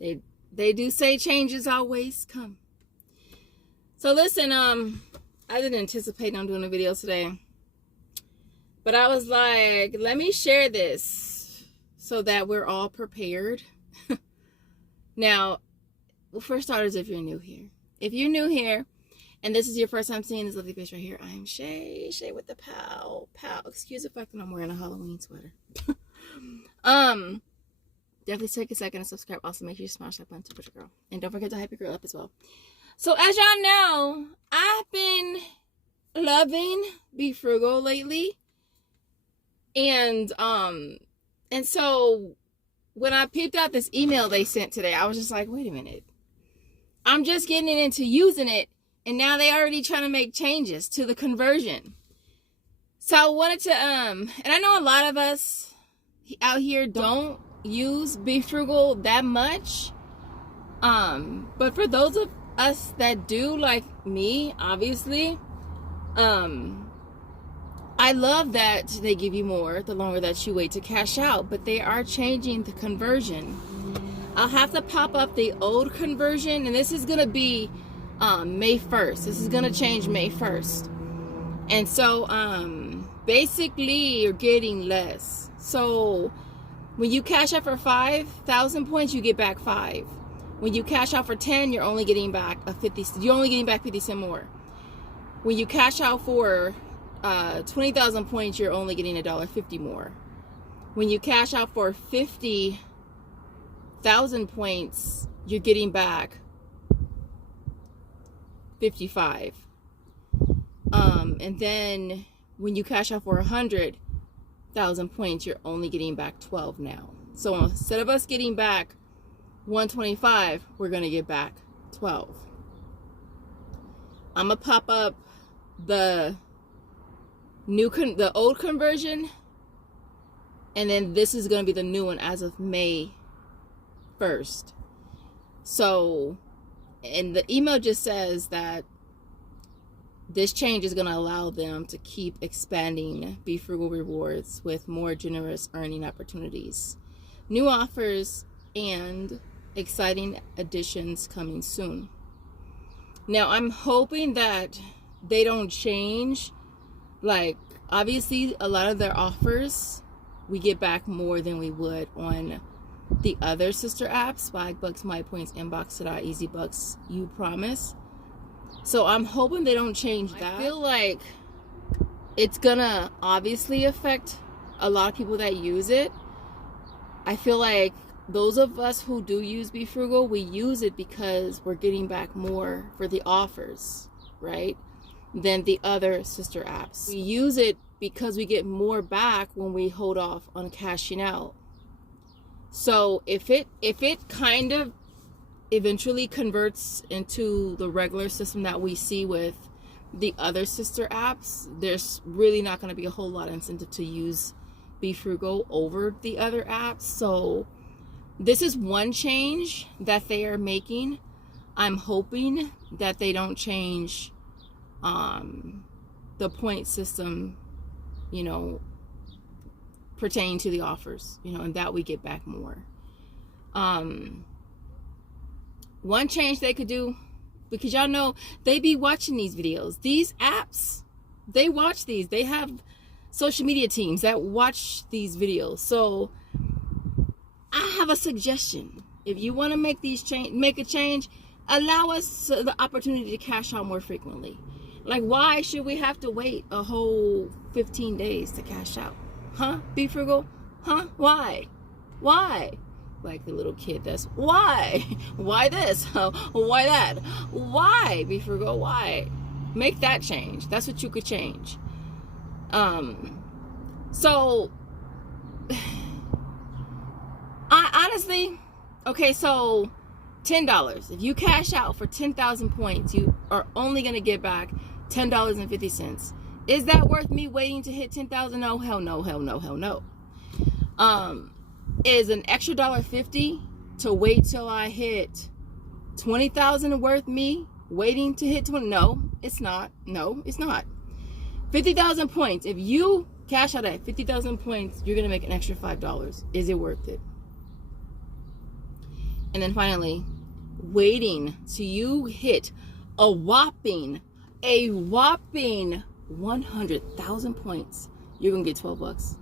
They do say changes always come. So listen, I didn't anticipate on doing a video today, but I was like, let me share this so that we're all prepared. Now, well, for starters, if you're new here, and this is your first time seeing this lovely bitch right here, I'm Shay with the pow. Excuse the fact that I'm wearing a Halloween sweater. Definitely take a second to subscribe. Also, make sure you smash that button to push your girl, and don't forget to hype your girl up as well. So, as y'all know, I've been loving Be Frugal lately, and so when I peeped out this email they sent today, I was just like, wait a minute, I'm just getting into using it, and now they already trying to make changes to the conversion. So I wanted to, and I know a lot of us out here don't use Be Frugal that much. But for those of us that do, like me, obviously, I love that they give you more the longer that you wait to cash out, but they are changing the conversion. I'll have to pop up the old conversion, and this is going to be May 1st. This is going to change May 1st. And so basically you're getting less. So when you cash out for 5,000 points, you get back 5. When you cash out for 10, you're only getting back 50 cents more. When you cash out for 20,000 points, you're only getting $1.50 more. When you cash out for 50,000 points, you're getting back 55. And then when you cash out for 100,000 points, you're only getting back 12 now. So instead of us getting back 125, we're gonna get back 12. I'm gonna pop up the old conversion, and then this is gonna be the new one as of May 1st. So, and the email just says that this change is going to allow them to keep expanding Be Frugal rewards with more generous earning opportunities, new offers, and exciting additions coming soon. Now, I'm hoping that they don't change. Like, obviously, a lot of their offers, we get back more than we would on the other sister apps, Swagbucks, MyPoints, Inbox, EasyBucks, Upromise. So I'm hoping they don't change that. I feel like it's gonna obviously affect a lot of people that use it. I feel like those of us who do use Be Frugal, we use it because we're getting back more for the offers, right, than the other sister apps. We use it because we get more back when we hold off on cashing out. So if it kind of eventually converts into the regular system that we see with the other sister apps, there's really not going to be a whole lot of incentive to use Be Frugal over the other apps. So this is one change that they are making. I'm hoping that they don't change the point system, you know, pertaining to the offers, you know, and that we get back more. One change they could do, because y'all know they be watching these videos. These apps, they watch these. They have social media teams that watch these videos. So I have a suggestion. If you want to make a change, allow us the opportunity to cash out more frequently. Like, why should we have to wait a whole 15 days to cash out? Huh? Be Frugal? Huh? Why? Like the little kid that's, why? Why this? Why that? Why? Be Frugal? Why? Make that change. That's what you could change. So I honestly, okay, so $10. If you cash out for 10,000 points, you are only going to get back $10.50. Is that worth me waiting to hit 10,000? No, hell no, hell no, hell no. Is an extra $1.50 to wait till I hit 20,000 worth me waiting to hit 20? No, it's not. No, it's not. 50,000 points. If you cash out at 50,000 points, you're gonna make an extra $5. Is it worth it? And then finally, waiting till you hit a whopping 100,000 points, you're gonna get $12.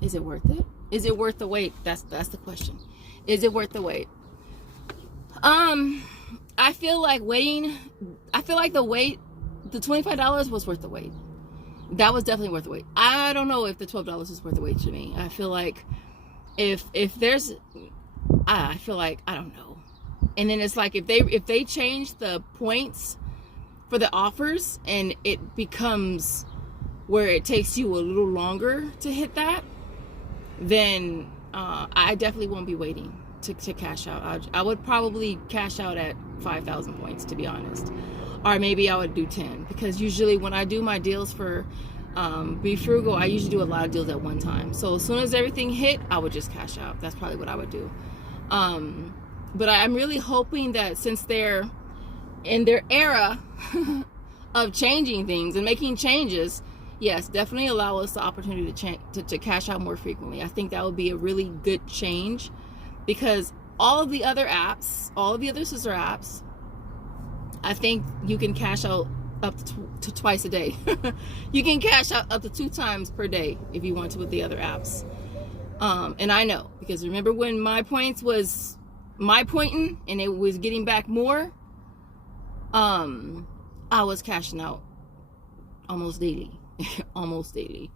Is it worth it? Is it worth the wait? That's the question. Is it worth the wait? I feel like waiting. I feel like the wait, the $25 was worth the wait. That was definitely worth the wait. I don't know if the $12 is worth the wait to me. I feel like if there's, I feel like, I don't know. And then it's like if they change the points for the offers and it becomes where it takes you a little longer to hit that, then I definitely won't be waiting to cash out. I would probably cash out at 5,000 points, to be honest. Or maybe I would do 10, because usually when I do my deals for Be Frugal, I usually do a lot of deals at one time. So as soon as everything hit, I would just cash out. That's probably what I would do. But I'm really hoping that since they're in their era of changing things and making changes, yes, definitely allow us the opportunity to cash out more frequently. I think that would be a really good change, because all of the other apps, all of the other sister apps, I think you can cash out up to twice a day. You can cash out up to 2 times per day if you want to with the other apps. And I know, because remember when my points was my pointing and it was getting back more, I was cashing out almost daily. Almost daily.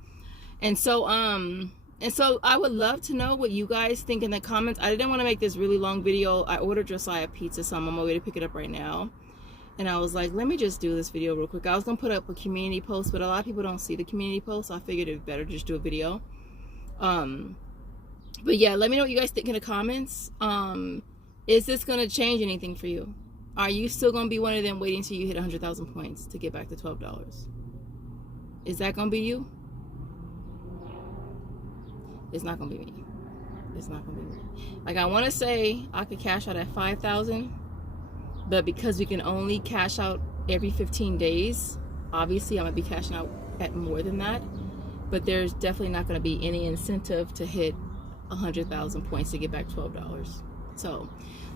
And so I would love to know what you guys think in the comments. I didn't want to make this really long video. I ordered Josiah pizza, so I'm on my way to pick it up right now. And I was like, let me just do this video real quick. I was gonna put up a community post, but a lot of people don't see the community post, so I figured it'd be better to just do a video. But yeah, let me know what you guys think in the comments. Is this gonna change anything for you? Are you still gonna be one of them waiting till you hit 100,000 points to get back to $12? Is that gonna be you? It's not gonna be me. It's not gonna be me. Like, I want to say I could cash out at 5,000, but because we can only cash out every 15 days, obviously I'm gonna be cashing out at more than that. But there's definitely not gonna be any incentive to hit 100,000 points to get back $12. So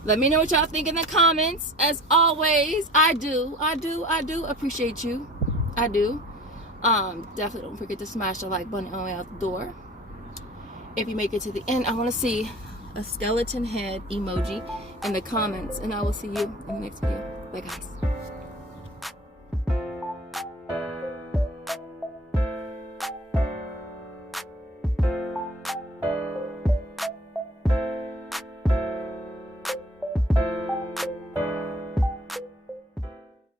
let me know what y'all think in the comments. As always, I do appreciate you. I do. Definitely don't forget to smash the like button on the way out the door. If you make it to the end, I want to see a skeleton head emoji in the comments, and I will see you in the next video. Bye guys.